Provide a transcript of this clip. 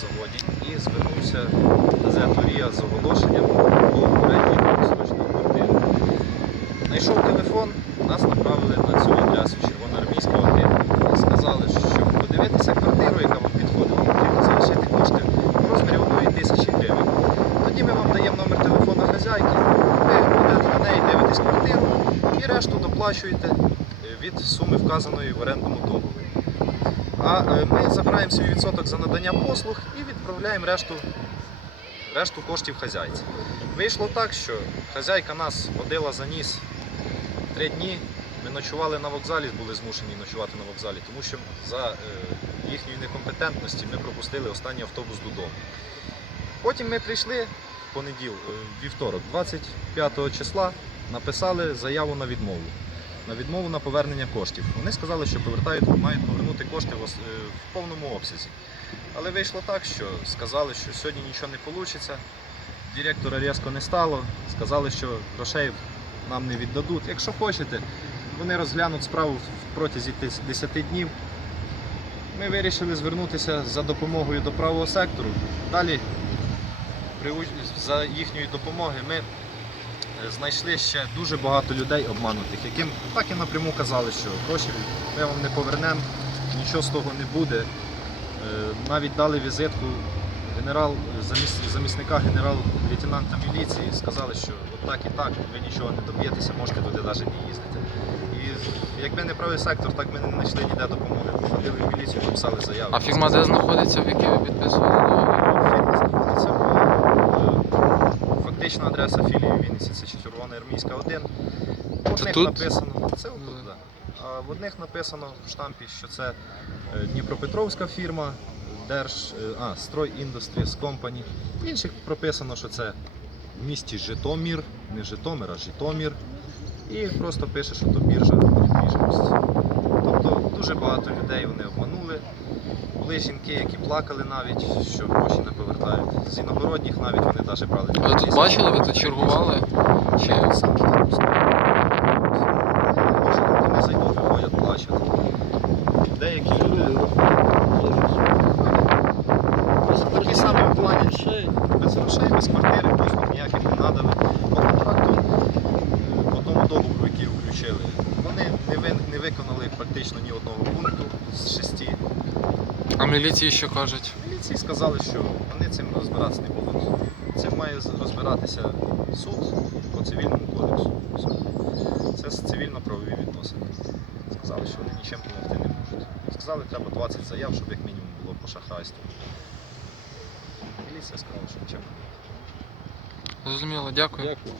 заводі і звернувся в газету з оголошенням про оренді розсрочної квартири. Знайшов телефон, нас направили на цю адресу Червоноармійська 1. І сказали, що подивитися квартиру, яка вам підходить, вам потрібно залишити кошти в розмірі 1 тисячі гривень. Тоді ми вам даємо номер телефона хазяйки, ви будете на неї дивитесь квартиру і решту доплачуєте від суми вказаної в орендному договорі. А е, ми забираємо свій відсоток за надання послуг і відправляємо решту, решту коштів хазяйці. Вийшло так, що хазяйка нас водила за ніс три дні. Ми ночували на вокзалі, були змушені ночувати на вокзалі, тому що за е, їхньої некомпетентності ми пропустили останній автобус додому. Потім ми прийшли в понеділ, е, вівторок, 25 числа, написали заяву на відмову. На відмову на повернення коштів. Вони сказали, що повертають, мають повернути кошти в, е, повному обсязі. Але вийшло так, що сказали, що сьогодні нічого не вийде. Директора різко не стало. Сказали, що грошей нам не віддадуть. Якщо хочете, вони розглянуть справу протязі тис- 10 днів. Ми вирішили звернутися за допомогою до правого сектору. Далі, за їхньої допомоги, ми знайшли ще дуже багато людей обманутих, яким так і напряму казали, що гроші ми вам не повернемо, нічого з того не буде. Е, Навіть дали візитку генерал, замісника генерал-лейтенанта міліції, сказали, що от так і так, ви нічого не доб'єтеся, можете туди навіть не їздити. І якби не правий сектор, так ми не знайшли ніде допомоги. Походили в міліцію, написали заяву. А фірма де знаходиться, в якій ви підписували договір? Фірма знаходиться е, адреса філії Вінниці, це Червона Армійська 1. В одних тут? написано, це отут, да. А в одних написано в штампі, що це е, Дніпропетровська фірма, Держ, е, а, Строй Industries Company. В інших прописано, що це в місті Житомир, не Житомир, а Житомир. І просто пише, що то біржа недвіжимості. Тобто дуже багато людей вони обманули. Були жінки, які плакали навіть, що гроші не повертають. З іногородніх навіть вони навіть брали. Ви тут бачили, ви тут чергували? Чи Я сам там вони зайдуть, виходять, плачуть. Деякі люди такі самі планять без грошей, без квартири, послуг ніяких не надали. По контракту, по тому договору, який включили, вони не, ви- не виконали практично ні одного пункту з шести. А міліції що кажуть? Міліції сказали, що вони цим розбиратися не будуть. Цим має розбиратися суд по цивільному кодексу. Все. Це цивільно-правові відносини. Сказали, що вони нічим допомогти не можуть. Сказали, треба 20 заяв, щоб як мінімум було по шахрайству. Міліція сказала, що нічим. Зрозуміло, дякую. Дякую.